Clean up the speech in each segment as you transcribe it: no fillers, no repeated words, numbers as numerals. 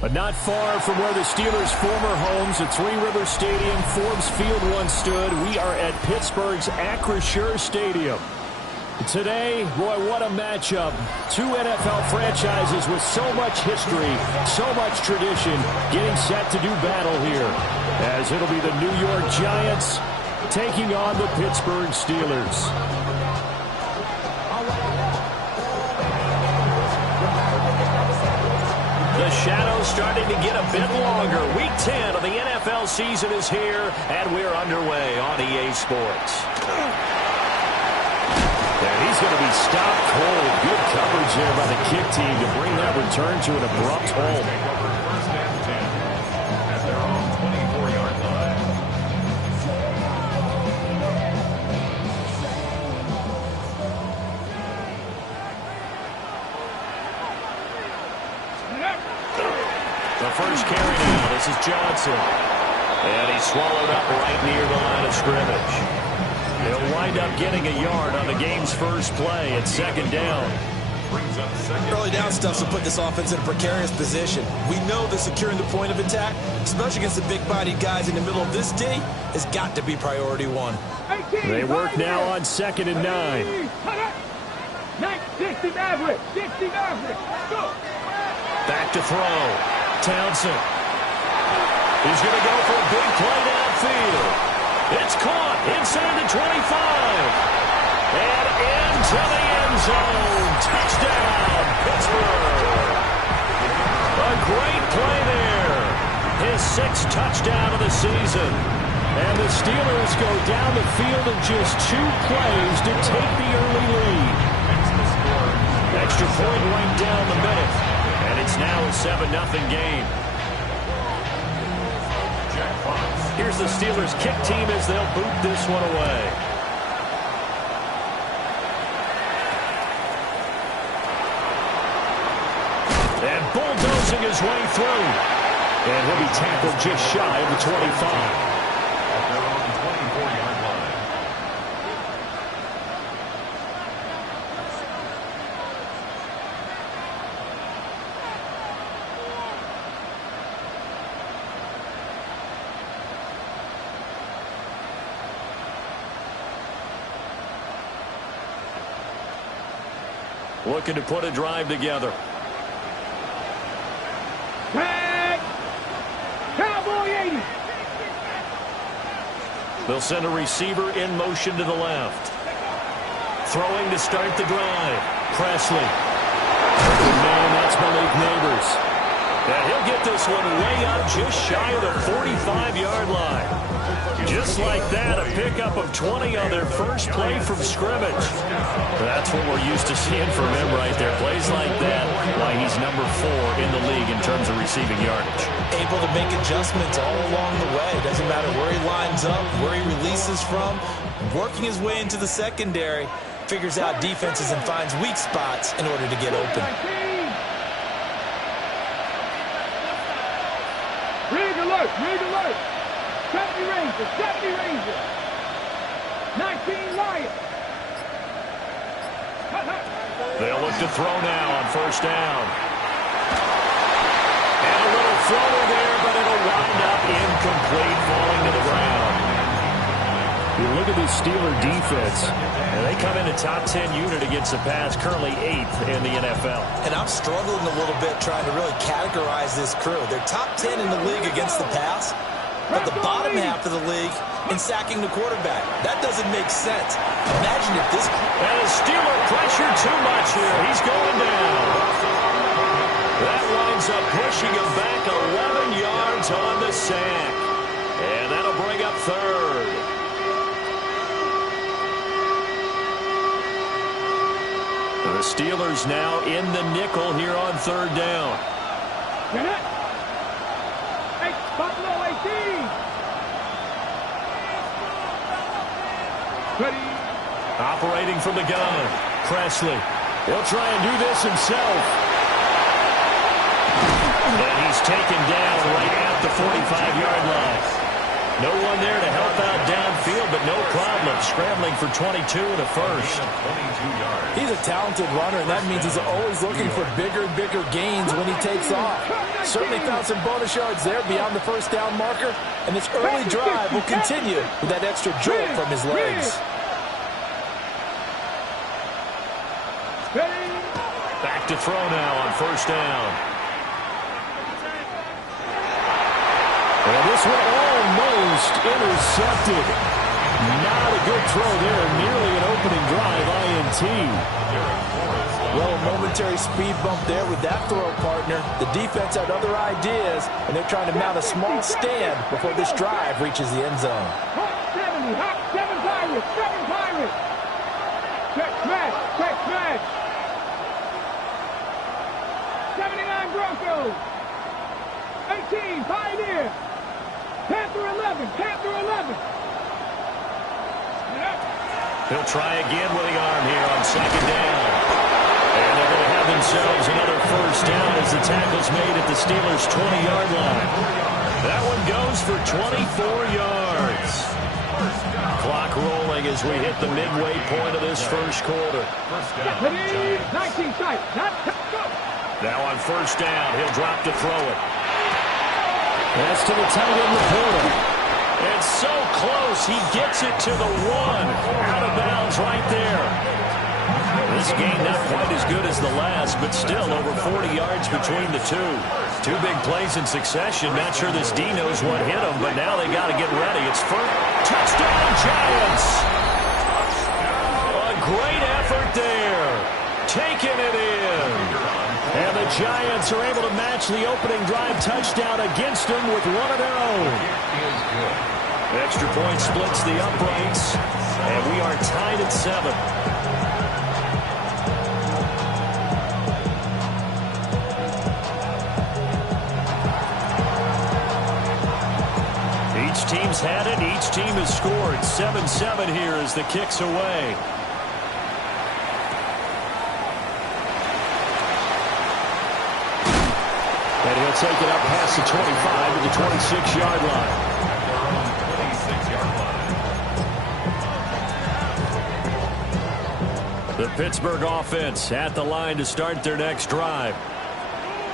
But not far from where the Steelers' former homes at Three River Stadium, Forbes Field once stood, we are at Pittsburgh's Acrisure Stadium. Today, boy, what a matchup. Two NFL franchises with so much history, so much tradition, getting set to do battle here. As it'll be the New York Giants taking on the Pittsburgh Steelers. The shadow's starting to get a bit longer. Week 10 of the NFL season is here, and we're underway on EA Sports. And he's going to be stopped cold. Good coverage there by the kick team to bring that return to an abrupt halt. At their own 24-yard line. The first carry now. This is Johnson. And he's swallowed up right near the line of scrimmage. He'll wind up getting a yard on the game's first play at second down. Early down stuff's to put this offense in a precarious position. We know that securing the point of attack, especially against the big-bodied guys in the middle of this D, has got to be priority one. They work now on 2nd and 9. 60 average. Go. Back to throw. Townsend. He's going to go for a big play downfield. It's caught inside the 25. And into the end zone. Touchdown, Pittsburgh. A great play there. His 6th touchdown of the season. And the Steelers go down the field in just 2 plays to take the early lead. Extra point right down the middle. And it's now a 7-0 game. Here's the Steelers kick team as they'll boot this one away. And bulldozing his way through. And he'll be tackled just shy of the 25. At their own 24-yard line. Looking to put a drive together. Tag. Cowboy 80. They'll send a receiver in motion to the left. Throwing to start the drive. Presley. Man, that's Malik Neighbors. And he'll get this one way up just shy of the 45-yard line. Just like that, a pickup of 20 on their first play from scrimmage. That's what we're used to seeing from him right there. Plays like that, why he's number 4 in the league in terms of receiving yardage. Able to make adjustments all along the way. Doesn't matter where he lines up, where he releases from. Working his way into the secondary, figures out defenses and finds weak spots in order to get open. Rig alert. 70 Rangers. 19 Lions. They'll look to throw now on first down. And a little floater there, but it'll wind up incomplete, falling to the ground. You look at this Steeler defense, and they come in a top 10 unit against the pass, currently 8th in the NFL. And I'm struggling a little bit trying to really categorize this crew. They're top 10 in the league against the pass, but the bottom half of the league in sacking the quarterback. That doesn't make sense. Imagine if this... And the Steeler pressure too much here. He's going down. That winds up pushing him back 11 yards on the sack. And that'll bring up third. The Steelers now in the nickel here on third down. Hey, Buffalo 18. Ready. Operating from the gun. Presley. He'll try and do this himself. And he's taken down right at the 45-yard line. No one there to help out downfield, but no problem. Scrambling for 22 and a first. He's a talented runner, and that means he's always looking for bigger and bigger gains when he takes off. Certainly found some bonus yards there beyond the first down marker, and this early drive will continue with that extra jolt from his legs. Back to throw now on first down. And this one almost intercepted. Not a good throw there. Nearly an opening drive INT. Well, a momentary speed bump there with that throw, partner. The defense had other ideas, and they're trying to mount a small stand before this drive reaches the end zone. Hot 70, hot 7 Pirates, 7 Pirates. Check smash, check smash. 79 Broncos. 18 Pioneer. Panther 11, Panther 11. He'll try again with the arm here on second down. And they're going to have themselves another first down as the tackle's made at the Steelers' 20-yard line. That one goes for 24 yards. Clock rolling as we hit the midway point of this first quarter. 19 sight, not go. Now on first down, he'll drop to throw it. That's to the tight end, Laporta. And so close, he gets it to the one. Out of bounds right there. This game not quite as good as the last, but still over 40 yards between the two. Two big plays in succession. Not sure this D knows what hit him, but now they got to get ready. It's first. Touchdown, Giants! A great effort there. Taking it in. And the Giants are able to match the opening drive touchdown against them with one of their own. Extra point splits the uprights, and we are tied at 7. Each team's had it. Each team has scored. 7-7 here as the kick's away. And he'll take it up past the 25 to the 26-yard line. The Pittsburgh offense at the line to start their next drive.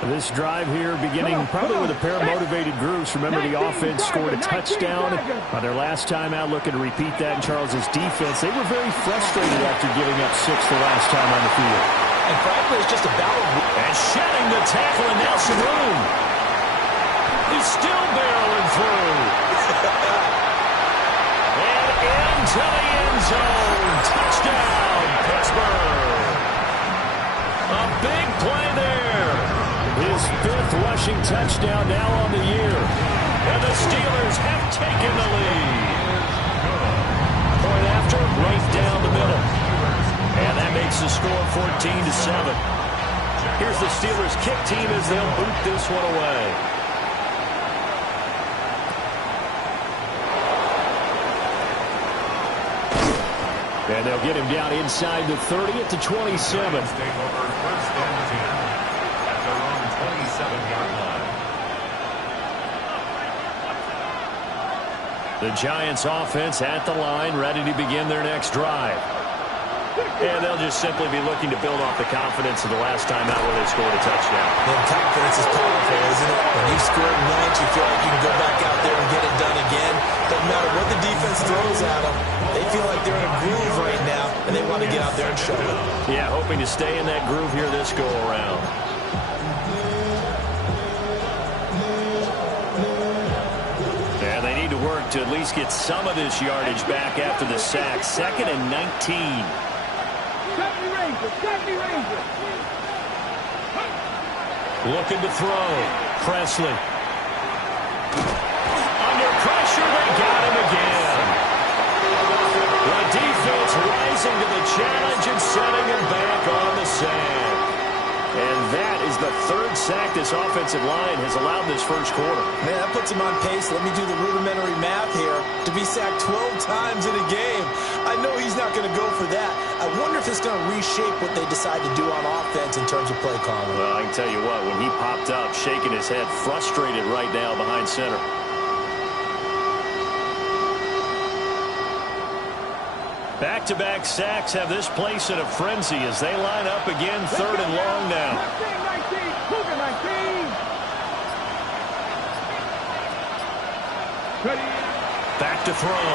This drive here beginning probably with a pair of motivated groups. Remember, the offense scored a touchdown on their last time out, looking to repeat that in Charles's defense. They were very frustrated after giving up 6 the last time on the field. And frankly, it's just a battle. And shedding the tackle, and now some room. He's still barreling through. And into the end zone. Touchdown, Pittsburgh. A big play there. His 5th rushing touchdown now on the year. And the Steelers have taken the lead. Point after, right down the middle. And that makes the score 14-7. Here's the Steelers kick team as they'll boot this one away. And they'll get him down inside the 30 at the 27. The Giants offense at the line, ready to begin their next drive. And they'll just simply be looking to build off the confidence of the last time out where they scored a touchdown. And confidence is powerful, isn't it? When you've scored once, you feel like you can go back out there and get it done again. Doesn't matter what the defense throws at them. They feel like they're in a groove right now, and they want to get out there and show it. Yeah, hoping to stay in that groove here this go-around. And they need to work to at least get some of this yardage back after the sack. 2nd and 19. 70 Rangers, 70 Rangers. Looking to throw. Presley. Under pressure, they got him again. The defense rising to the challenge and setting him back on the sack. And that is the 3rd sack this offensive line has allowed this first quarter. Man, that puts him on pace. Let me do the rudimentary math here. To be sacked 12 times in a game. I know he's not going to go for that. I wonder if it's going to reshape what they decide to do on offense in terms of play calling. Well, I can tell you what, when he popped up, shaking his head, frustrated right now behind center. Back-to-back sacks have this place in a frenzy as they line up again, 3rd and long now. 19, Cougar 19. Ready. Back to throw.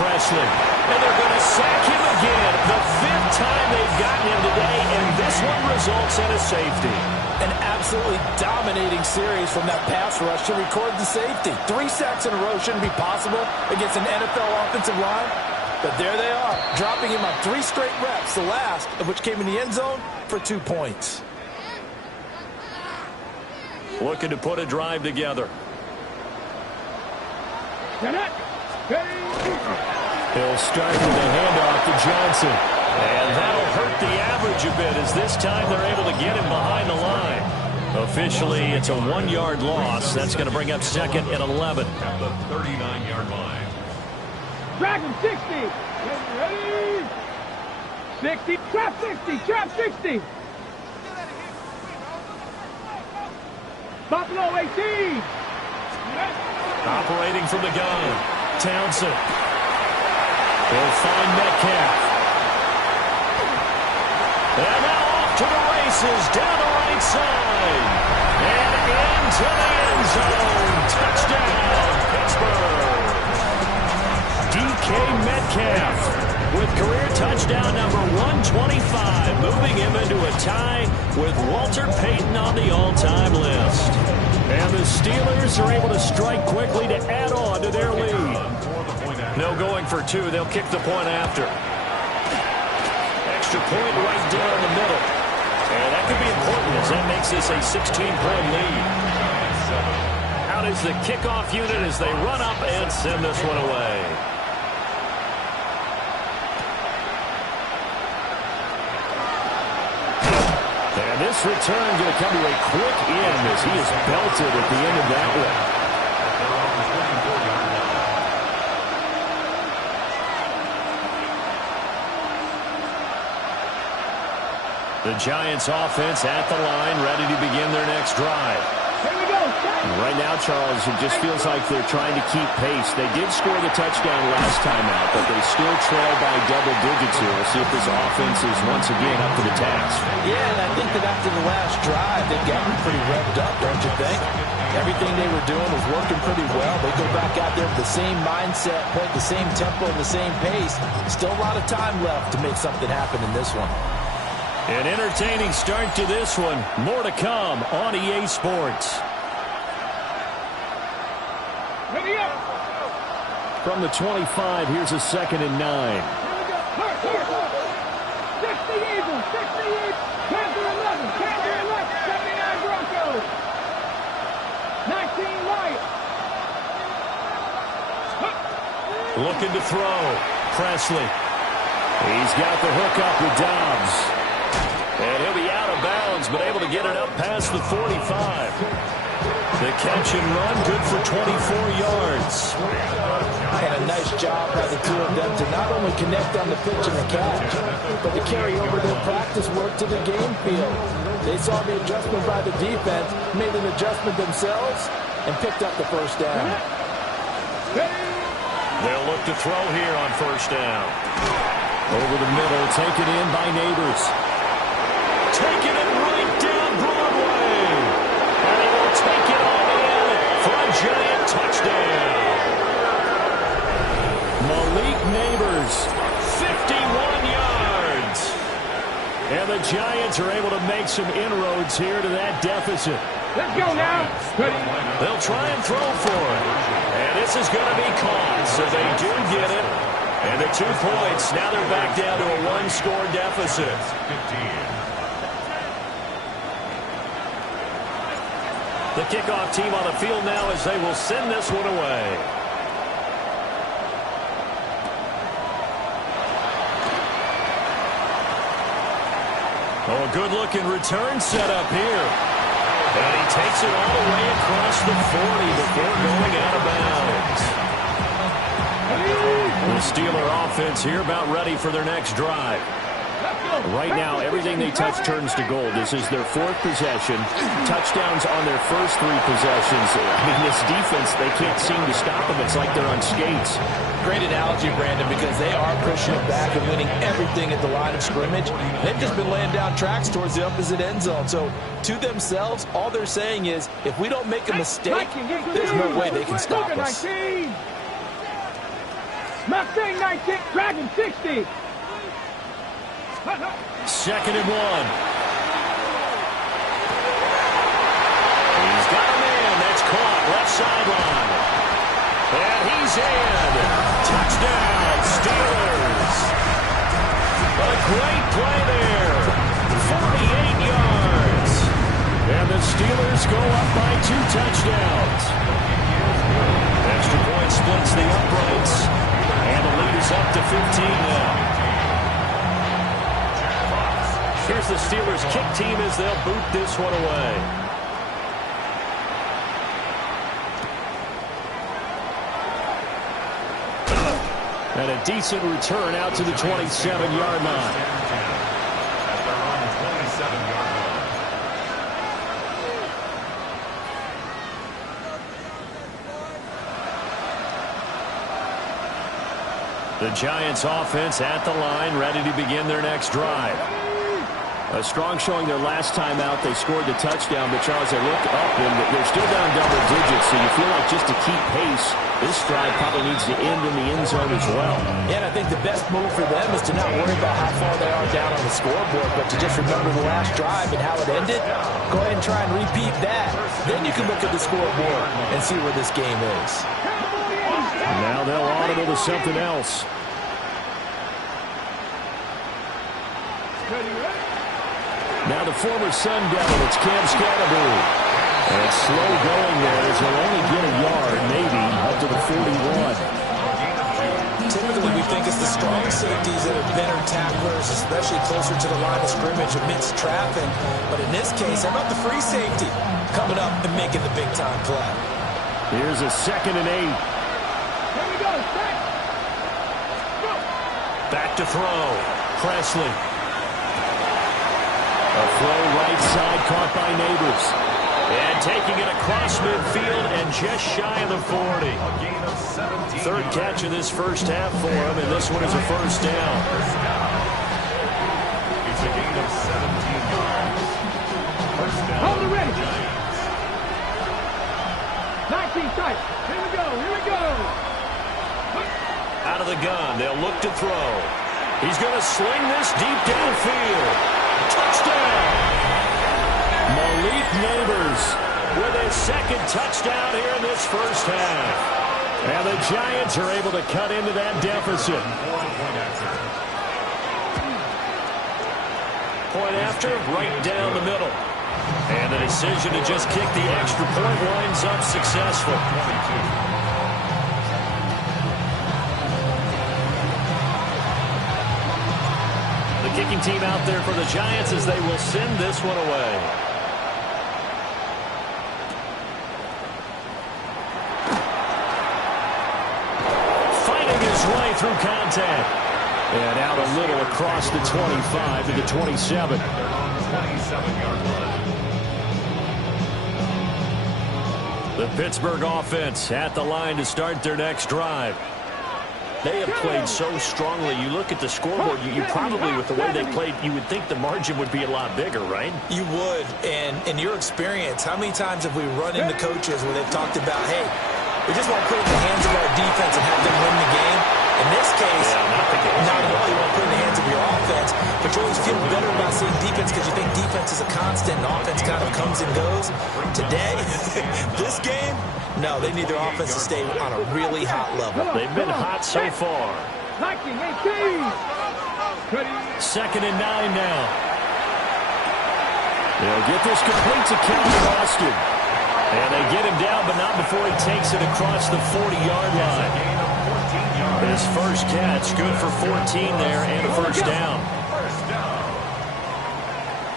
Presley. And they're going to sack him again. The 5th time they've gotten him today, and this one results in a safety. An absolutely dominating series from that pass rush to record the safety. 3 sacks in a row shouldn't be possible against an NFL offensive line. But there they are, dropping him on 3 straight reps, the last of which came in the end zone for 2 points. Looking to put a drive together. He'll start with a handoff to Johnson. And that'll hurt the average a bit as this time they're able to get him behind the line. Officially, it's a 1-yard loss. That's going to bring up 2nd and 11. At the 39-yard line. Dragon 60. Ready. 60. Trap 60. Trap 60. Buffalo 18. Operating from the gun. Townsend. They'll find Metcalf. And now off to the races down the right side. And into the end zone. Touchdown, Pittsburgh. DK Metcalf with career touchdown number 125, moving him into a tie with Walter Payton on the all-time list. And the Steelers are able to strike quickly to add on to their lead. No going for 2. They'll kick the point after. Extra point right down the middle. And that could be important as that makes this a 16-point lead. Out is the kickoff unit as they run up and send this one away. And this return going to come to a quick end as he is belted at the end of that one. The Giants offense at the line, ready to begin their next drive. Here we go. Right now, Charles, it just feels like they're trying to keep pace. They did score the touchdown last time out, but they still trail by double digits here. We'll see if this offense is once again up to the task. Yeah, and I think that after the last drive, they've gotten pretty revved up, don't you think? Everything they were doing was working pretty well. They go back out there with the same mindset, point the same tempo and the same pace. Still a lot of time left to make something happen in this one. An entertaining start to this one. More to come on EA Sports. Ready up. From the 25, here's a 2nd and 9. Here we go. Hurt. 60 Eagles. 68. Panther 11. Panther 11. 79 Broncos. 19 Lions. Looking to throw. Presley. He's got the hook up with Dobbs. And he'll be out of bounds, but able to get it up past the 45. The catch and run, good for 24 yards. And a nice job by the 2 of them to not only connect on the pitch and the catch, but to carry over their practice work to the game field. They saw the adjustment by the defense, made an adjustment themselves, and picked up the first down. They'll look to throw here on first down. Over the middle, taken in by Neighbors. Taking it right down Broadway. And he will take it on in for a giant touchdown. Malik Neighbors, 51 yards. And the Giants are able to make some inroads here to that deficit. Let's go now. Ready. They'll try and throw for it. And this is going to be caught, so they do get it. And the 2 points, now they're back down to a 1-score deficit. 15. The kickoff team on the field now as they will send this one away. Oh, a good-looking return set up here. And he takes it all the way across the 40 before going out of bounds. The Steeler offense here about ready for their next drive. Let's go. Right now, everything they touch turns to gold. This is their 4th possession. Touchdowns on their first 3 possessions. I mean, this defense, they can't seem to stop them. It's like they're on skates. Great analogy, Brandon, because they are pushing it back and winning everything at the line of scrimmage. They've just been laying down tracks towards the opposite end zone. So, to themselves, all they're saying is, if we don't make a mistake, there's no way they can stop us. Mustang 19, Dragon 60. 2nd and 1. He's got a man. That's caught. Left sideline. And he's in. Touchdown, Steelers. A great play there. 48 yards. And the Steelers go up by 2 touchdowns. Extra point splits the uprights. And the lead is up to 15 now. Here's the Steelers kick team as they'll boot this one away. And a decent return out to the 27-yard line. At their own 27-yard line. The Giants offense at the line, ready to begin their next drive. A strong showing their last time out. They scored the touchdown, but Charles, they look up and they're still down double digits, so you feel like just to keep pace, this drive probably needs to end in the end zone as well. Yeah, and I think the best move for them is to not worry about how far they are down on the scoreboard, but to just remember the last drive and how it ended. Go ahead and try and repeat that. Then you can look at the scoreboard and see where this game is. Now they'll audible to something else. Now the former Sun Devil, it's Cam Scatterbury. And it's slow going there as he'll only get a yard, maybe, up to the 41. Typically, we think it's the strong safeties that are better tacklers, especially closer to the line of scrimmage amidst traffic. But in this case, how about the free safety coming up and making the big-time play? Here's a 2nd and 8. Here we go, set. Go. Back to throw. Presley. A throw right side caught by Neighbors. And taking it across midfield and just shy of the 40. Third catch of this first half for him, and this one is a first down. It's a gain of 17 yards. First down. Hold it ready. 19 tight. Here we go, here we go. Out of the gun, they'll look to throw. He's going to sling this deep downfield. Touchdown! Malik Neighbors With his 2nd touchdown here in this first half. And the Giants are able to cut into that deficit. Point after, right down the middle. And the decision to just kick the extra point winds up successful. The kicking team out there for the Giants as they will send this one away. Fighting his way through contact. And out a little across the 25 to the 27. 27-yard line. The Pittsburgh offense at the line to start their next drive. They have played so strongly. You look at the scoreboard, you probably, with the way they played, you would think the margin would be a lot bigger, right? You would. And in your experience, how many times have we run into coaches where they've talked about, hey, we just want to put it in the hands of our defense and have them win the game? In this case, not at all. You want to put it in the hands of your offense, but you always feel better about seeing defense because you think defense is a constant and offense kind of comes and goes. Today, this game, no, they need their offense to stay on a really hot level. They've been hot so far. 19, 18. 2nd and 9 now. They'll get this complete to Calvin Austin. And they get him down, but not before he takes it across the 40-yard line. His first catch, good for 14 there and a first down. First down.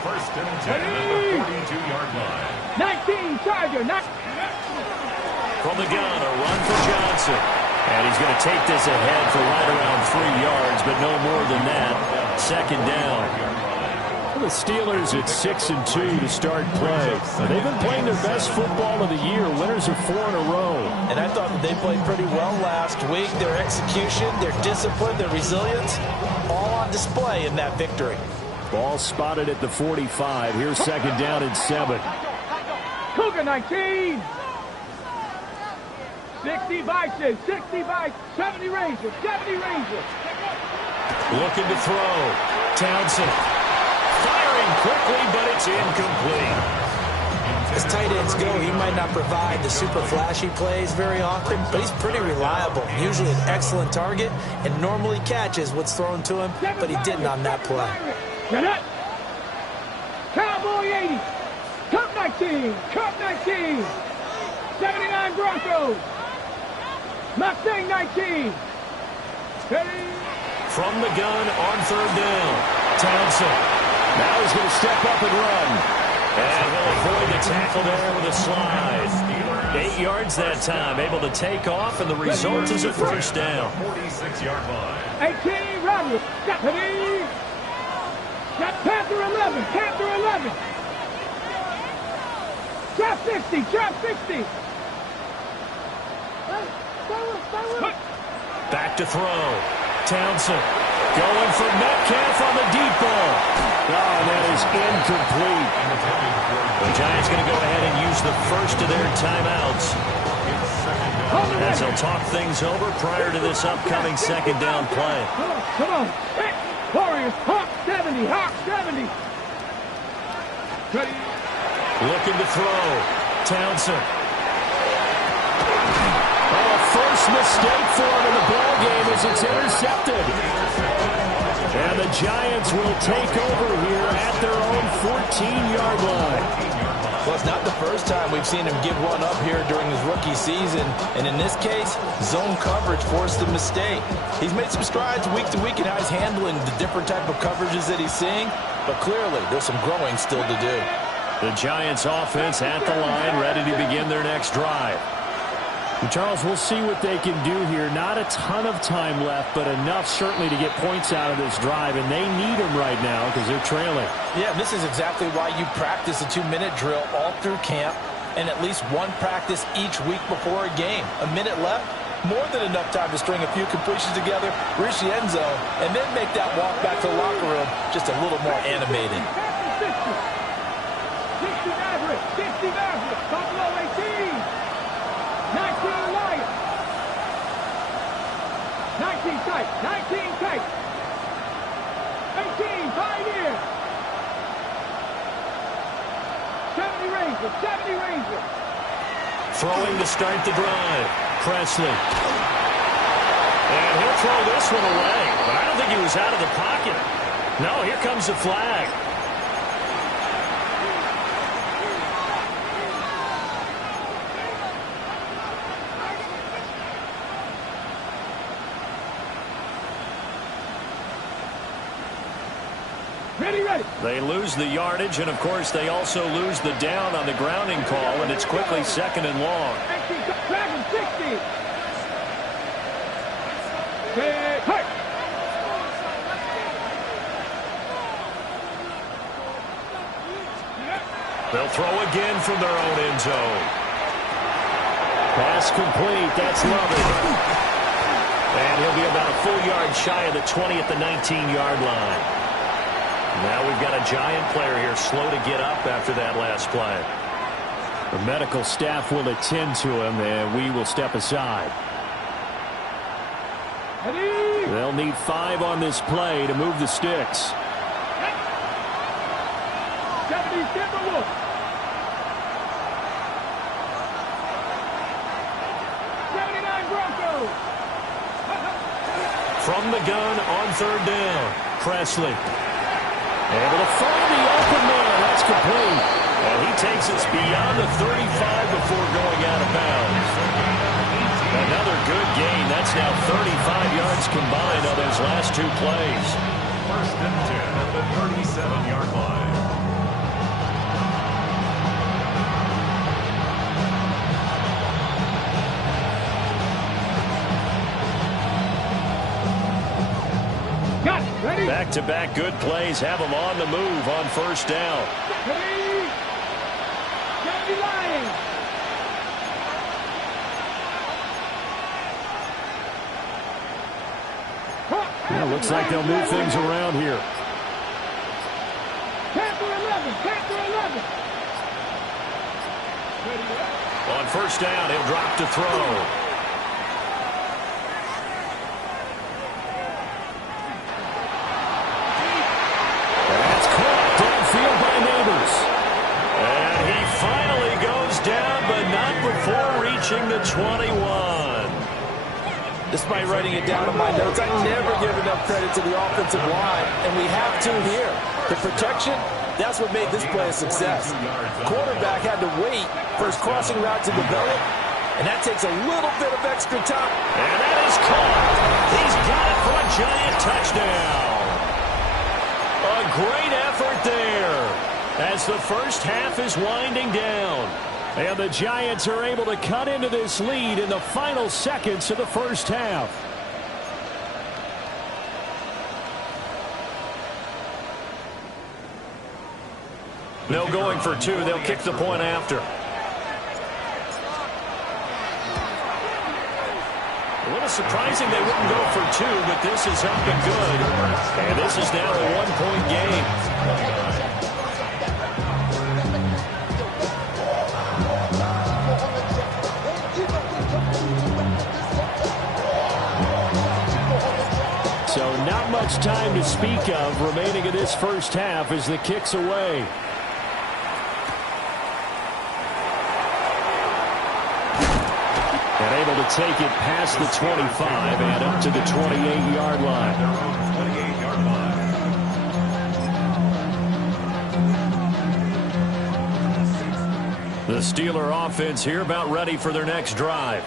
First and 10 at the 42-yard line. 19, Charger. From the gun, a run for Johnson. And he's going to take this ahead for right around 3 yards, but no more than that. Second down. The Steelers at 6-2 to start play. They've been playing their best football of the year. Winners of 4 in a row. And I thought that they played pretty well last week. Their execution, their discipline, their resilience, all on display in that victory. Ball spotted at the 45. Here's second down and 7. Cougar 19. 60 Bison, 60 Bison, 70 Rangers, 70 Rangers. Looking to throw. Townsend. Firing quickly, but it's incomplete. As tight ends go, he might not provide the super flashy plays very often, but he's pretty reliable. Usually an excellent target and normally catches what's thrown to him, but he didn't on that play. Get up. Cowboy 80. Cup 19. Cup 19. 79 Broncos. Mustang 19. Ready. From the gun on third down. Townsend. Now he's going to step up and run. And he'll avoid the tackle there with a slide. 8 yards that time. Able to take off, and the result is a first down. 46-yard line. 18 Rodgers. Ready. Got Panther 11. Panther 11. Trap 60. Trap 60. Back to throw. Townsend going for Metcalf on the deep ball. Oh, that is incomplete. The Giants going to go ahead and use the first of their timeouts as they'll talk things over prior to this upcoming second down play. Come on. Hey, Warriors. Hawk 70. Hawk 70. Ready. Looking to throw. Townsend. First mistake for him in the ball game as it's intercepted. And the Giants will take over here at their own 14-yard line. Well, it's not the first time we've seen him give one up here during his rookie season. And in this case, zone coverage forced the mistake. He's made some strides week to week in how he's handling the different type of coverages that he's seeing. But clearly, there's some growing still to do. The Giants offense at the line, ready to begin their next drive. And Charles, we'll see what they can do here. Not a ton of time left, but enough certainly to get points out of this drive, and they need them right now because they're trailing. Yeah, and this is exactly why you practice a 2-minute drill all through camp and at least one practice each week before a game. A minute left, more than enough time to string a few completions together, reach the end zone, and then make that walk back to the locker room just a little more animated. 60 Maverick. 60 Maverick. Buffalo 18. 19 Lions. 19 tight. 19 tight. 18 Pioneers. 70 Rangers. 70 Rangers. Throwing to start the drive. Presley. And he'll throw this one away. But I don't think he was out of the pocket. No, here comes the flag. Ready, ready. They lose the yardage, and, of course, they also lose the down on the grounding call, and it's quickly second and long. 19 Dragon 60. Hey. They'll throw again from their own end zone. Pass complete. That's Lovett. And he'll be about a full yard shy of the 20 at the 19-yard line. Now we've got a Giant player here slow to get up after that last play. The medical staff will attend to him, and we will step aside. Ready. They'll need 5 on this play to move the sticks. 70 Timberwolves. 79 Broncos. From the gun on third down. Presley. Able to find the open man. That's complete. And he takes us beyond the 35 before going out of bounds. Another good gain. That's now 35 yards combined on those last 2 plays. First and 10 at the 37-yard line. back-to-back good plays have them on the move on first down. Yeah, looks like they'll move things around here. On first down, he'll drop to throw. That's caught downfield by Neighbors. And he finally goes down, but not before reaching the 21. Despite writing it down in my notes, I never give enough credit to the offensive line, and we have to here. The protection, that's what made this play a success. Quarterback had to wait for his crossing route to develop, and that takes a little bit of extra time. And that is caught. He's got it for a giant touchdown. A great effort there as the first half is winding down. And the Giants are able to cut into this lead in the final seconds of the first half. No going for two. They'll kick the point after. A little surprising they wouldn't go for two, but this is up and good. And this is now a one-point game. So not much time to speak of remaining in this first half as the kick's away. And able to take it past the 25 and up to the 28-yard line. The Steeler offense here about ready for their next drive.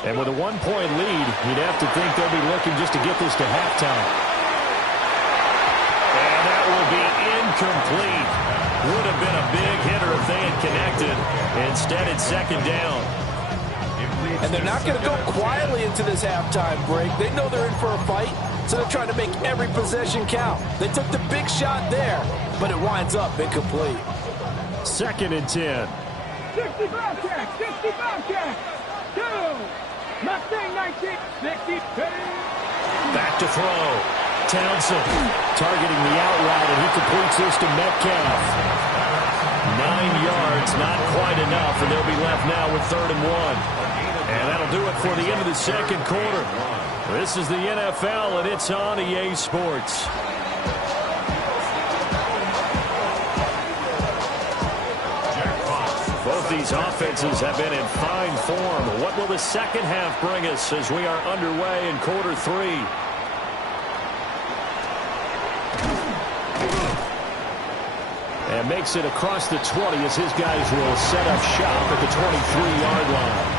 And with a one-point lead, you'd have to think they'll be looking just to get this to halftime. And that will be incomplete. Would have been a big hitter if they had connected. Instead, it's second down. And they're not going to go quietly into this halftime break. They know they're in for a fight, so they're trying to make every possession count. They took the big shot there, but it winds up incomplete. Second and 10. 60 Bobcats, 60 Bobcats. Mustang 19, 60, back to throw. Townsend targeting the out route, and he completes this to Metcalf. 9 yards, not quite enough, and they'll be left now with 3rd and 1. And that'll do it for the end of the second quarter. This is the NFL, and it's on EA Sports. Both these offenses have been in fine form. What will the second half bring us as we are underway in quarter 3? And makes it across the 20 as his guys will set up shop at the 23-yard line.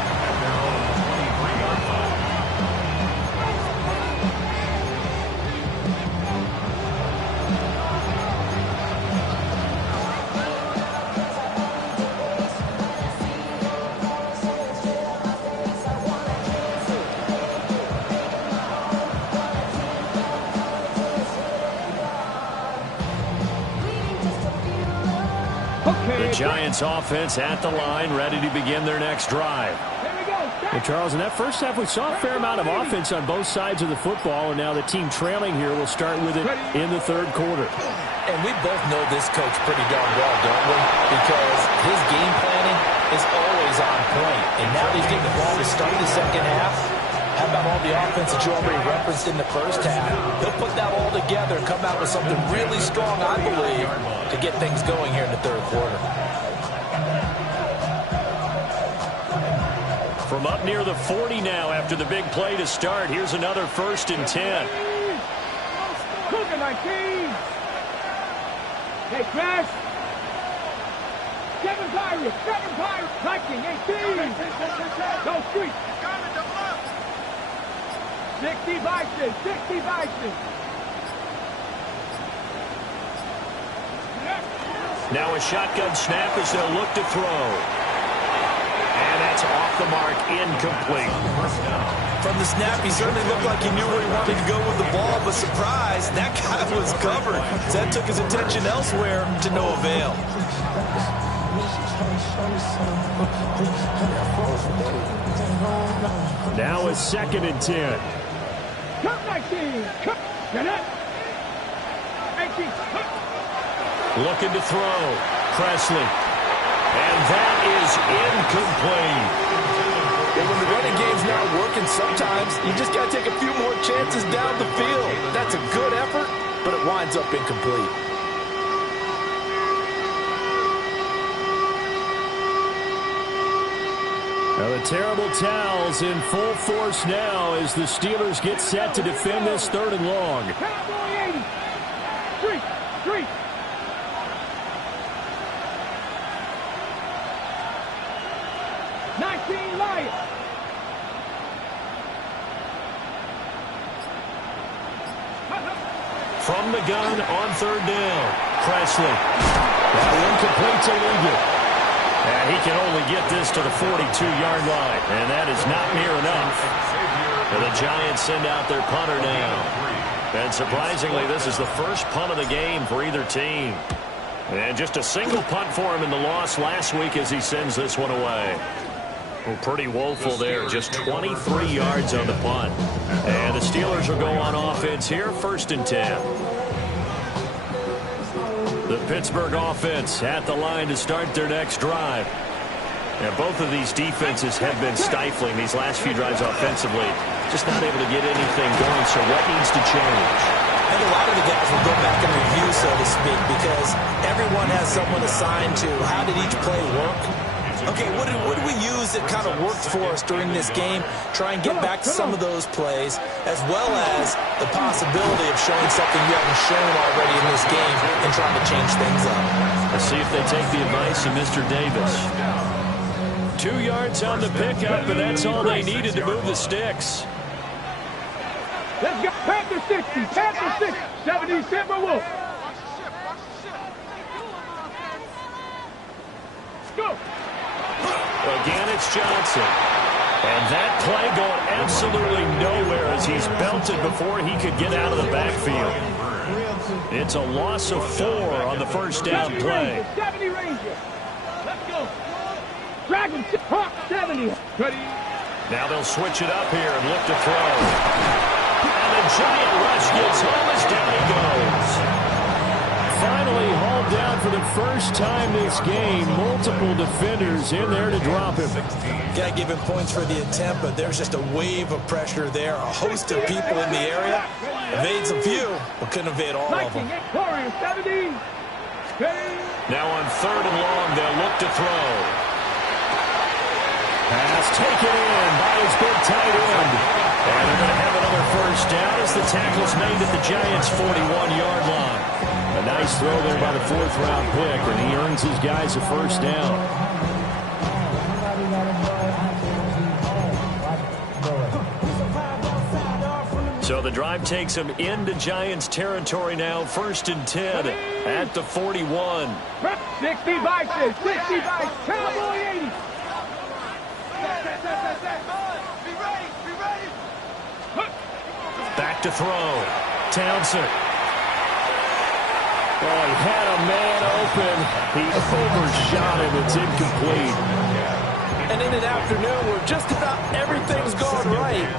The Giants offense at the line, ready to begin their next drive. Well, Charles, in that first half, we saw a fair amount of offense on both sides of the football, and now the team trailing here will start with it in the third quarter. And we both know this coach pretty darn well, don't we? Because his game planning is always on point. And now he's getting the ball to start the second half. How about all the offense that you already referenced in the first half? He'll put that all together and come out with something really strong, I believe, to get things going here in the third quarter. From up near the 40 now after the big play to start, here's another 1st and 10. Cougar 19. Hey, Crash. Kevin Pirates, Viking 18. Go Street. 60 Vikings, 60 Vikings. Now a shotgun snap as they'll look to throw. And that's off the mark, incomplete. From the snap, he certainly looked like he knew where he wanted to go with the ball, but surprise, that guy was covered. That took his attention elsewhere to no avail. Now it's 2nd and 10. Cut 19. Cut. Get it. 18. Cut. Looking to throw. Presley. And that is incomplete. And when the running game's not working, sometimes you just got to take a few more chances down the field. That's a good effort, but it winds up incomplete. Now the terrible towels in full force now as the Steelers get set to defend this 3rd and long. Cowboy 80. 3. 19 Lions. From the gun on 3rd down. Presley. Now incomplete to Liggett. And he can only get this to the 42-yard line. And that is not near enough. And the Giants send out their punter now. And surprisingly, this is the first punt of the game for either team. And just a single punt for him in the loss last week as he sends this one away. Well, pretty woeful there. Just 23 yards on the punt. And the Steelers will go on offense here, 1st and 10. The Pittsburgh offense at the line to start their next drive. And both of these defenses have been stifling these last few drives offensively. Just not able to get anything going, so what needs to change? And a lot of the guys will go back and review, so to speak, because everyone has someone assigned to how did each play work. Okay, what did we use that kind of worked for us during this game? Try and get back to some of those plays, as well as the possibility of showing something you haven't shown already in this game and trying to change things up. Let's see if they take the advice of Mr. Davis. 2 yards on the pickup, and that's all they needed to move the sticks. Let's go. Panther 60. Panther 60. 70 Timberwolves. Go. Again, it's Johnson. And that play going absolutely nowhere as he's belted before he could get out of the backfield. It's a loss of 4 on the 1st down play. 70 Rangers. Let's go. Dragon Hawk 70. Now they'll switch it up here and look to throw. And the giant rush gets home as down he goes. Finally hauled down for the first time this game. Multiple defenders in there to drop him. Got to give him points for the attempt, but there's just a wave of pressure there. A host of people in the area. Evades a few, but couldn't evade all of them. Now on 3rd and long, they'll look to throw. Pass taken in by his big tight end. And they're going to have another 1st down as the tackle's made at the Giants' 41-yard line. A nice throw there by the 4th-round pick, and he earns his guys a 1st down. So the drive takes him into Giants territory now, 1st and 10 at the 41. 60 Vikings, 60 Vikings, Cowboy 80. Back to throw. Townsend. Oh, he had a man open. He overshot him. It's incomplete. And in an afternoon where just about everything's gone right,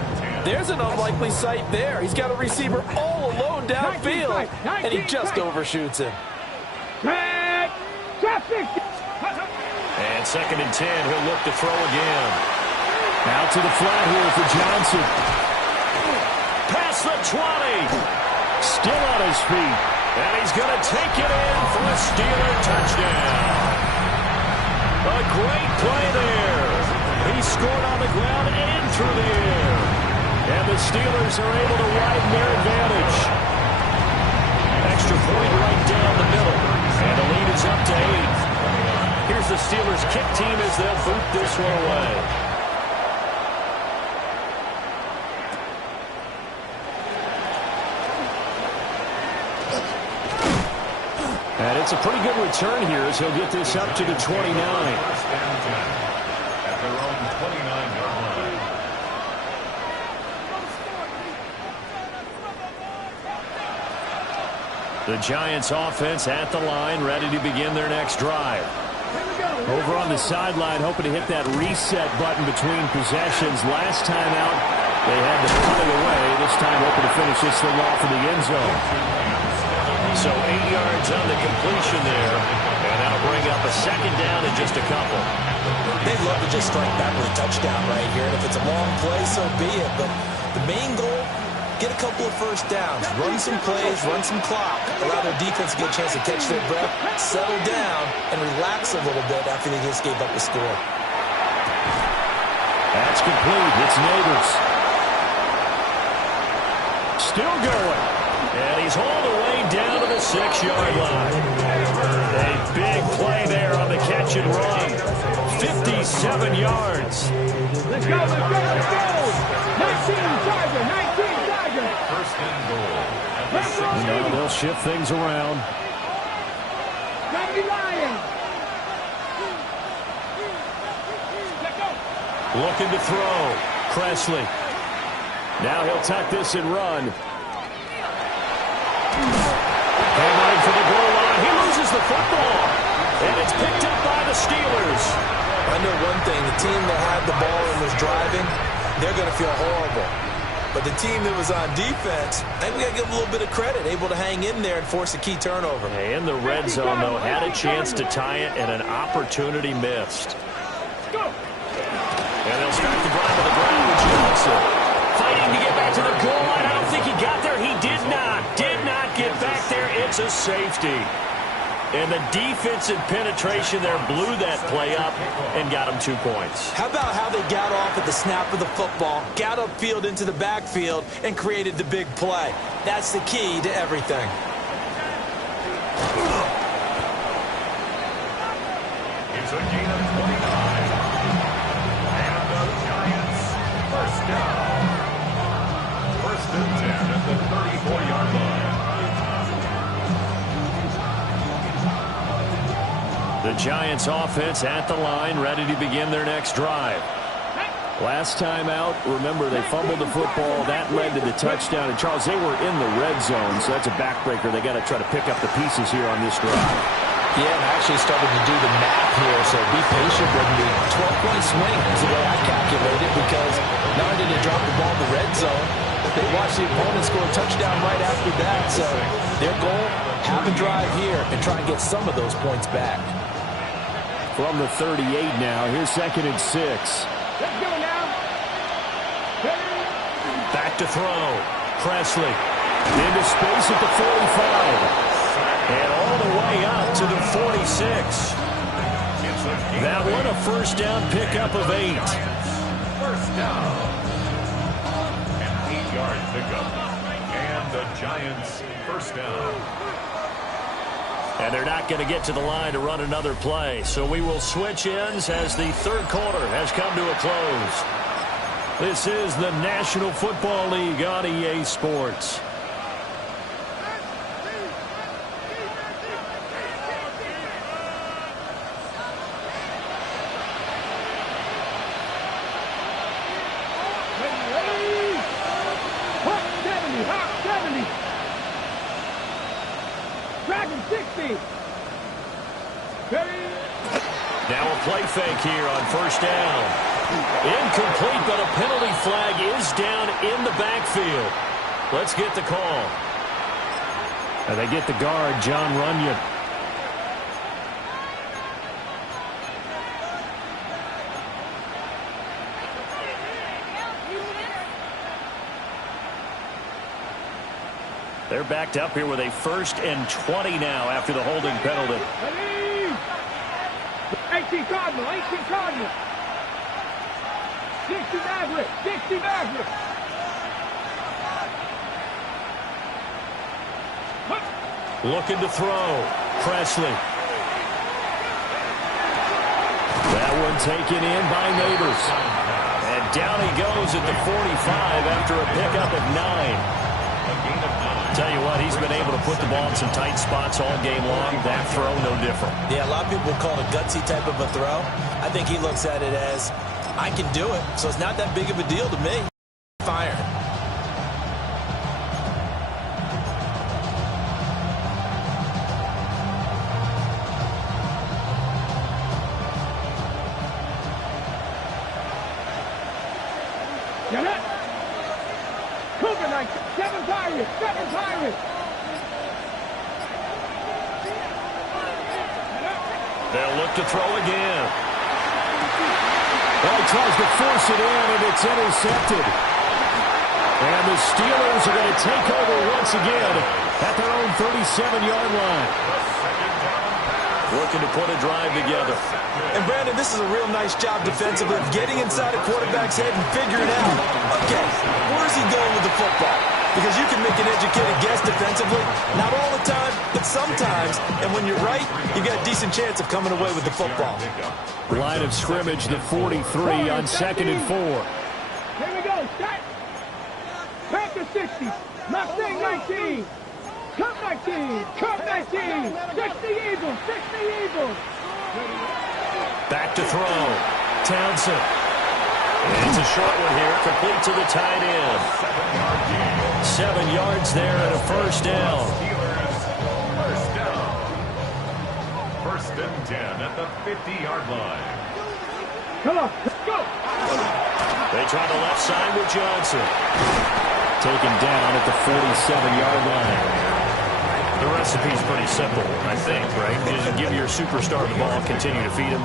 there's an unlikely sight there. He's got a receiver all alone downfield, and he just overshoots him. And 2nd and 10, he'll look to throw again. Out to the flat here for Johnson. Past the 20. Still on his feet. And he's going to take it in for a Steeler touchdown. A great play there. He scored on the ground and through the air. And the Steelers are able to widen their advantage. Extra point right down the middle. And the lead is up to 8. Here's the Steelers kick team as they'll boot this one away. And it's a pretty good return here as he'll get this up to the 29. At their own 29. The Giants offense at the line, ready to begin their next drive. Over on the sideline, hoping to hit that reset button between possessions. Last time out, they had to punt it away. This time hoping to finish this thing off in the end zone. So 8 yards on the completion there. And that'll bring up a second down in just a couple. They'd love to just strike back with a touchdown right here. And if it's a long play, so be it. But the main goal, get a couple of first downs, run some plays, run some clock, allow their defense to get a chance to catch their breath, settle down, and relax a little bit after they just gave up the score. That's complete. It's Neighbors. Still going. And he's hauled away down to the 6-yard line. A big play there on the catch and run. 57 yards. Let's go, let's go, let's go! 19 Charger, 19 Charger! First and goal. At the 6. No, they'll shift things around. 70 Lions! Let's go! Looking to throw. Presley. Now he'll tuck this and run. Hammering for the goal line. He loses the football. And it's picked up by the Steelers. I know one thing. The team that had the ball and was driving, they're going to feel horrible. But the team that was on defense, I think we got to give them a little bit of credit, able to hang in there and force a key turnover. In the red zone, though, had a chance to tie it and an opportunity missed. And they'll start the drive on the ground with Johnson. Fighting to get back to the goal line. I don't think he got there. He did not get back there. It's a safety. And the defensive penetration there blew that play up and got him 2 points. How about how they got off at the snap of the football, got upfield into the backfield, and created the big play? That's the key to everything. It's a gain of 29. And the Giants first down. First and 10 at the 34-yard line. The Giants offense at the line, ready to begin their next drive. Last time out, remember, they fumbled the football. That led to the touchdown. And, Charles, they were in the red zone, so that's a backbreaker. They got to try to pick up the pieces here on this drive. Yeah, I'm actually starting to do the math here, so be patient with me. 12-point swing is the way I calculate it, because not only did they drop the ball in the red zone, they watched the opponent score a touchdown right after that. So their goal, have a drive here and try and get some of those points back. From the 38 now, here's 2nd and 6. Let's go now! Back to throw. Presley into space at the 45. And all the way up to the 46. That one a first down pickup of 8. First down. An 8-yard pickup. And the Giants first down. And they're not going to get to the line to run another play. So we will switch ends as the third quarter has come to a close. This is the National Football League on EA Sports. Now a play fake here on first down. Incomplete, but a penalty flag is down in the backfield. Let's get the call. And they get the guard, John Runyon. They're backed up here with a 1st and 20 now after the holding penalty. 18 Cardinal, 18 Cardinal. 60 Maverick, 60 Maverick. Looking to throw. Presley. That one taken in by Neighbors. And down he goes at the 45 after a pickup of 9. Tell you what, he's been able to put the ball in some tight spots all game long. That throw, no different. Yeah, a lot of people call it a gutsy type of a throw. I think he looks at it as, I can do it, so it's not that big of a deal to me. Fire. Get it? Cougar like 7 Pirates, 7 Pirates. They'll look to throw again. Well, he tries to force it in, and it's intercepted. And the Steelers are going to take over once again at their own 37-yard line. Looking to put a drive together. And, Brandon, this is a real nice job defensively of getting inside a quarterback's head and figuring out, okay, where's he going with the football? Because you can make an educated guess defensively, not all the time, but sometimes. And when you're right, you've got a decent chance of coming away with the football. Line of scrimmage, the 43 on 2nd and 4. Here we go. Start. Panther 60. Mustang 19. Cup 19. Cup 19. 60 Eagles. 60 Eagles. Back to throw. Townsend. And it's a short one here, complete to the tight end. 7 yards there and a first down. First down. First and 10 at the 50-yard line. Come on. Let's go. They try the left side with Johnson. Taken down at the 47-yard line. The recipe's pretty simple, I think, right? Just give your superstar the ball, continue to feed him.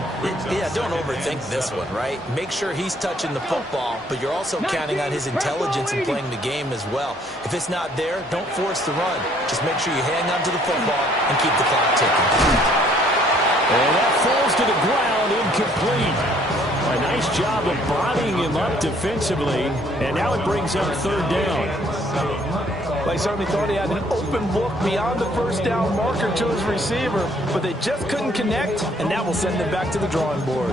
Yeah, don't overthink this one, right? Make sure he's touching the football, but you're also counting on his intelligence in playing the game as well. If it's not there, don't force the run. Just make sure you hang on to the football and keep the clock ticking. And that falls to the ground, incomplete. A nice job of bodying him up defensively, and now it brings up 3rd down. They certainly thought he had an open look beyond the first down marker to his receiver, but they just couldn't connect, and that will send them back to the drawing board.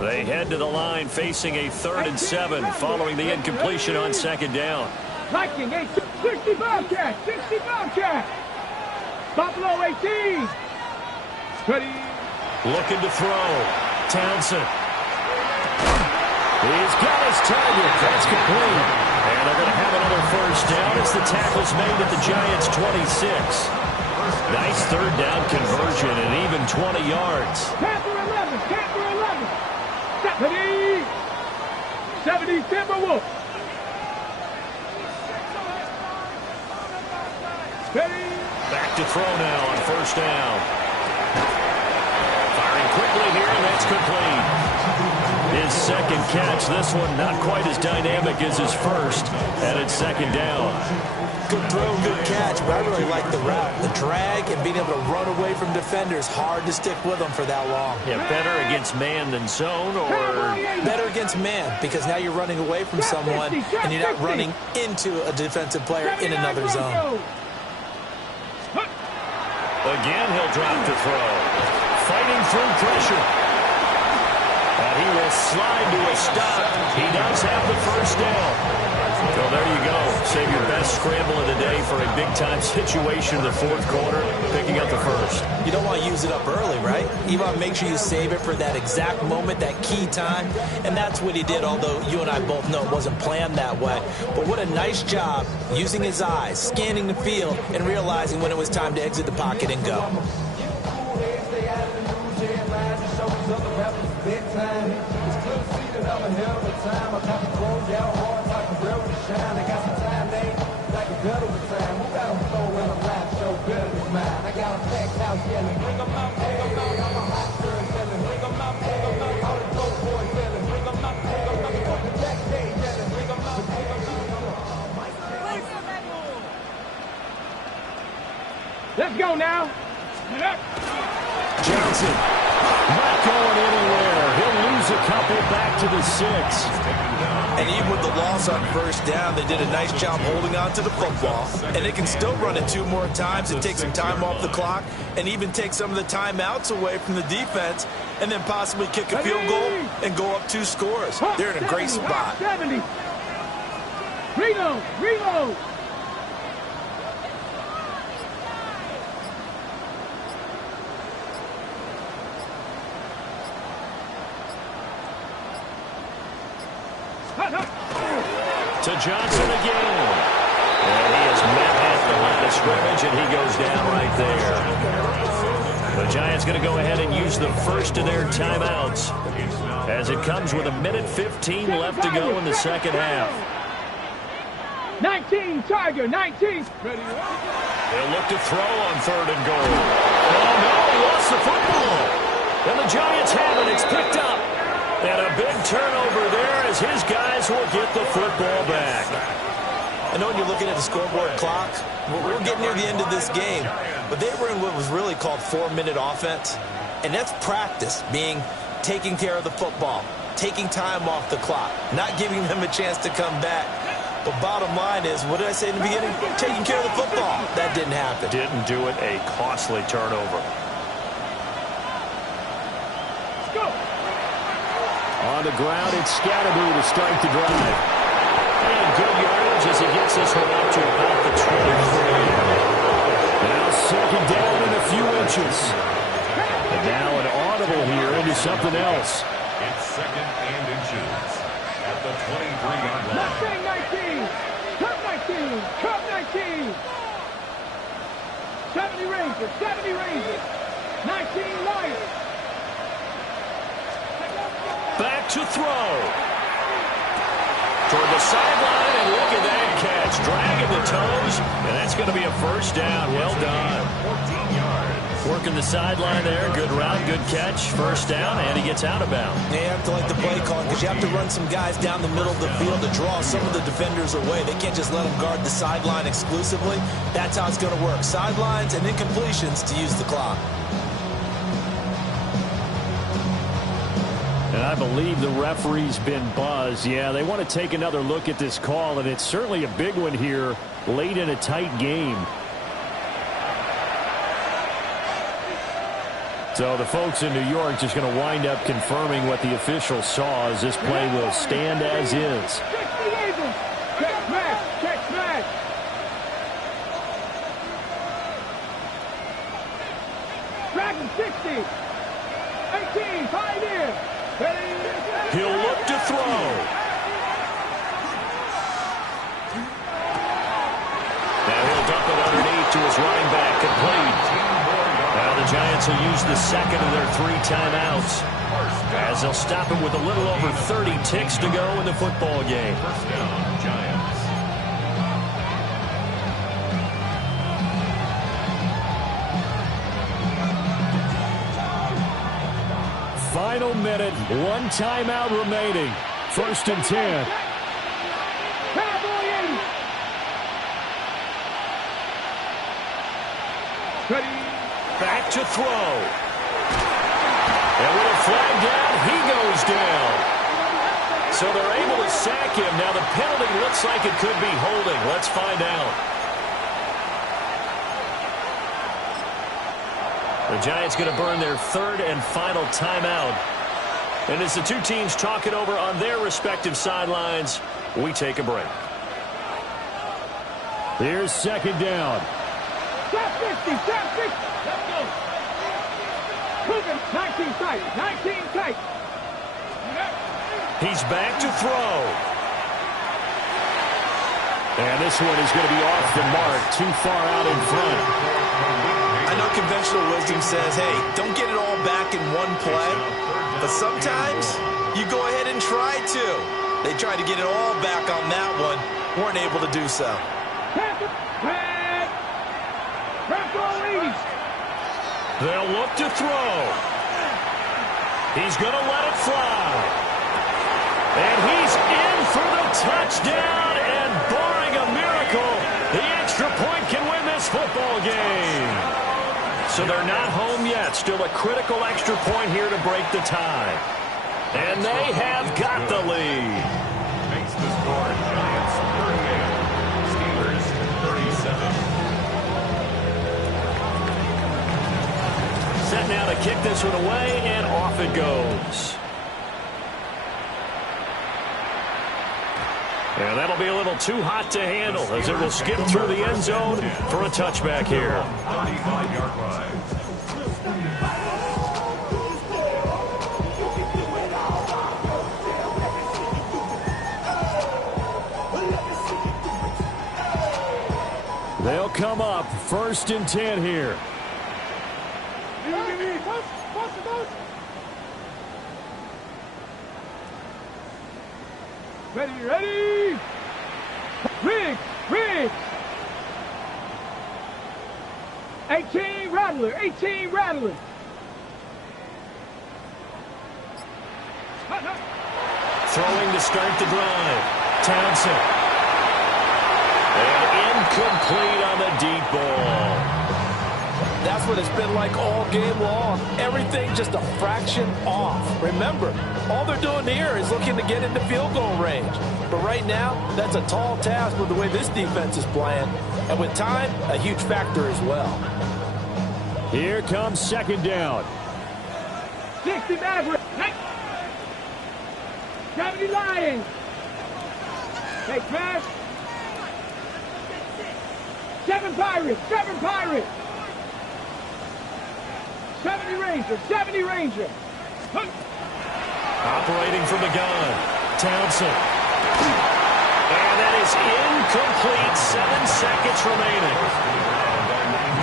They head to the line facing a 3rd and 7 following the incompletion on 2nd down. Viking 60 Bobcat. 60 Bobcat. Buffalo 18. Ready. Looking to throw. Townsend. He's got his target. That's complete. And they're going to have another first down as the tackle's made at the Giants' 26. Nice 3rd down conversion and even 20 yards. Panther 11. Panther 11. 70 Timberwolves. Ready. Back to throw now on first down. Firing quickly here, and that's complete. His 2nd catch, this one not quite as dynamic as his first, and it's 2nd down. Good throw, good catch, but I really like the route. The drag and being able to run away from defenders, hard to stick with them for that long. Yeah, better against man than zone, or better against man, because now you're running away from someone, and you're not running into a defensive player in another zone. Again, he'll drop to throw. Fighting through pressure. And he will slide to a stop. He does have the first down. So there you go. Save your best scramble of the day for a big-time situation in the 4th quarter, picking up the first. You don't want to use it up early, right? You want to make sure you save it for that exact moment, that key time. And that's what he did, although you and I both know it wasn't planned that way. But what a nice job using his eyes, scanning the field, and realizing when it was time to exit the pocket and go. Let's go now. Johnson, not going anywhere. He'll lose a couple back to the 6. And even with the loss on first down, they did a nice job holding on to the football. And they can still run it 2 more times and take some time off the clock and even take some of the timeouts away from the defense and then possibly kick a field goal and go up 2 scores. They're in a great spot. 70. Reload. Reload. To Johnson again. And he has met at the line of scrimmage, and he goes down right there. The Giants going to go ahead and use the first of their timeouts. as it comes with 1:15 left to go in the second half. 19, Tiger, 19. They'll look to throw on 3rd and goal. Oh, no, he lost the football. And the Giants have it. It's picked up. And a big turnover there as his guys will get the football back. I know when you're looking at the scoreboard clock, we're getting near the end of this game, but they were in what was really called 4-minute offense, and that's practice, being taking care of the football, taking time off the clock, not giving them a chance to come back. But bottom line is, what did I say in the beginning? Taking care of the football. That didn't happen. Didn't do it. A costly turnover. Go. On the ground, it's Scatterboo to start the drive. And good yardage as he gets this one out to about the 23. Now 2nd down in a few inches. And now an audible here into something else. It's 2nd and inches at the 23-yard line. Mustang 19. Cup 19. Cup 19. 70 Rangers. 70 Rangers. 19 Lions. Back to throw. Toward the sideline, and look at that catch. Dragging the toes, and that's going to be a 1st down. Well done. 14 yards. Working the sideline there. Good route, good catch. 1st down, and he gets out of bounds. You have to like the play call because you have to run some guys down the middle of the field to draw some of the defenders away. They can't just let them guard the sideline exclusively. That's how it's going to work. Sidelines and incompletions to use the clock. And I believe the referee's been buzzed. Yeah, they want to take another look at this call, and it's certainly a big one here late in a tight game. So the folks in New York just going to wind up confirming what the official saw as this play will stand as is. 60 Eagles. Check smash. Check smash. Dragon 60. 18. Pioneer. He'll look to throw. Now he'll dump it underneath to his running back, complete. Now the Giants will use the 2nd of their 3 timeouts as they'll stop it with a little over 30 ticks to go in the football game. 1st down, Giants. Final minute, 1 timeout remaining. 1st and 10. Cowboy 80. Ready. Back to throw. And with a flag down, he goes down. So they're able to sack him. Now the penalty looks like it could be holding. Let's find out. The Giants going to burn their 3rd and final timeout. And as the two teams talk it over on their respective sidelines, we take a break. Here's 2nd down. Stop 50. Stop 50. Let's go. Moving. 19 tight. 19 tight. He's back to throw. And this one is going to be off the mark, too far out in front. I know conventional wisdom says, hey, don't get it all back in one play. But sometimes you go ahead and try to. They tried to get it all back on that one. Weren't able to do so. They'll look to throw. He's going to let it fly. And he's in for the touchdown. And barring a miracle, the extra point can win this football game. So they're not home yet. Still a critical extra point here to break the tie. And they have got the lead. Makes the score Giants 38, Steelers 37. Set now to kick this one away, and off it goes. And that'll be a little too hot to handle as it will skip through the end zone for a touchback here. 35-yard line. They'll come up 1st and 10 here. Ready. Riggs. 18 Rattler. Throwing to start the drive. Townsend. And incomplete on the deep ball. That's what it's been like all game long. Everything just a fraction off. Remember, all they're doing here is looking to get into field goal range. But right now, that's a tall task with the way this defense is playing. And with time, a huge factor as well. Here comes second down. 60 Maverick. 70 Lions. Take pass. 7 Pirates. 70 Ranger. Operating from the gun. Townsend. And that is incomplete. 7 seconds remaining.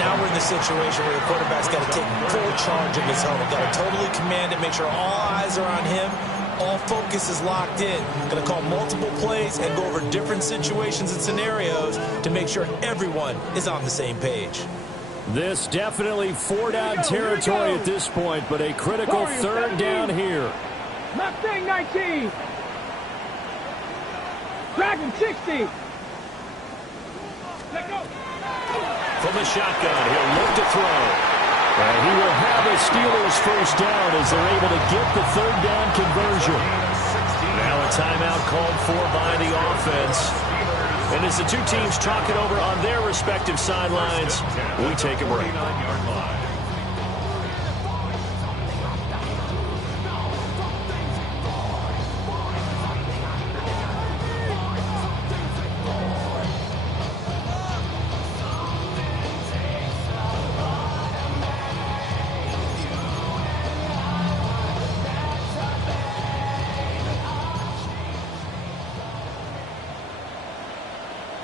Now we're in the situation where the quarterback's got to take full charge of his helmet. Got to totally command it, make sure all eyes are on him. All focus is locked in. Going to call multiple plays and go over different situations and scenarios to make sure everyone is on the same page. This definitely 4-down territory at this point, but a critical third down here. Mustang 19. Dragon 60. Let go. From the shotgun, he'll look to throw. And he will have a Steelers first down as they're able to get the third down conversion. Now a timeout called for by the offense. And as the two teams talk it over on their respective sidelines, we take a break.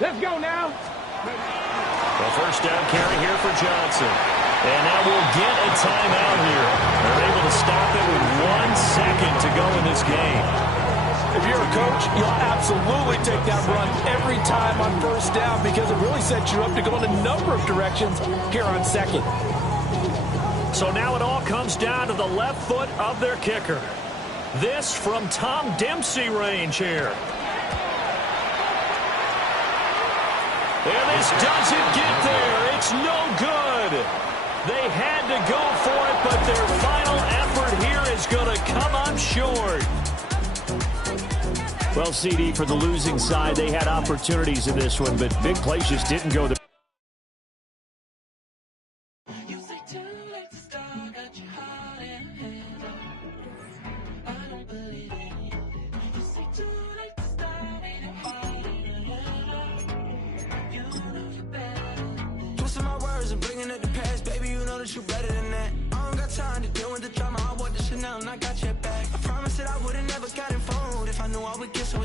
Let's go now. The first down carry here for Johnson. And now we'll get a timeout here. They're able to stop it with 1 second to go in this game. If you're a coach, you'll absolutely take that run every time on first down because it really sets you up to go in a number of directions here on second. So now it all comes down to the left foot of their kicker. This from Tom Dempsey range here. And this doesn't get there. It's no good. They had to go for it, but their final effort here is going to come up short. Well, CD, for the losing side, they had opportunities in this one, but big plays just didn't go the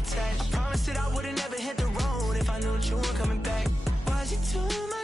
I promised that I would've never hit the road if I knew that you weren't coming back. Was it too much?